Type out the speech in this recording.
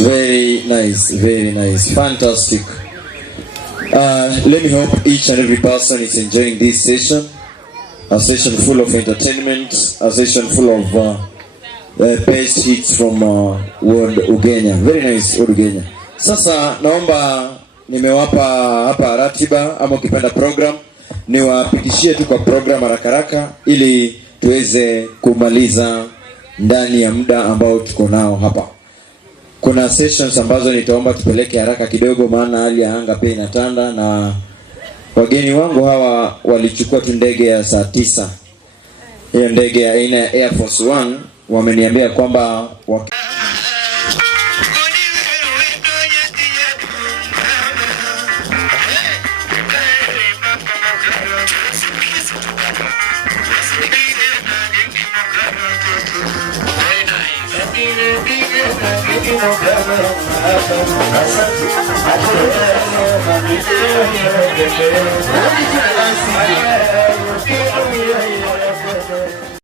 Very nice, very nice, fantastic. Let me hope each and every person is enjoying this session. A session full of entertainment, a session full of best hits from World Ugenya. Very nice, World Ugenya. Sasa naomba nimewapa hapa ratiba ama ukipenda program, niwapitishie tu kwa program haraka ili tuweze kumaliza ndani ya muda ambao tuko nao hapa. Kuna sessions ambazo nitaomba tupeleke haraka kidogo, maana hali ya anga pia inatanda, na wageni wangu hawa walichukua tu ndege ya saa 9. Hiyo ndege ya aina ya Air Force One, wameniambia kwamba